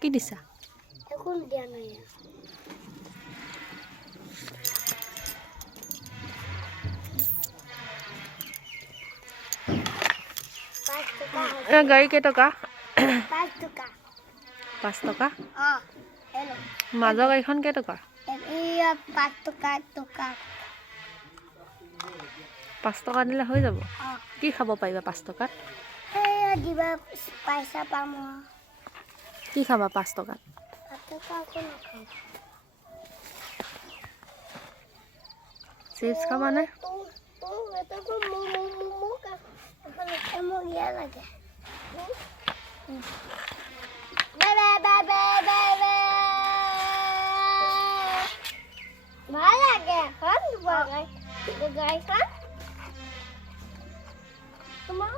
কি দিছা? একো দিয়া নাই। গাড়ী কেইটকা? 5 টকা। 5 টকা? হেল্ল'। মাজৰ গাড়ীখন কেইটকা? 5 টকা টকা। 5 টকা দিলে হৈ যাব? কি খাব পাৰিবা 5 টকাত? দিবা পইচা পাম। কি খাবা 5 টকাত? 5 টকা একো নাখাওঁ। চিপছ খাবা নে? মোক ইয়া লাগে। ভাল লাগে এখন গাড়ীখন তোমাৰ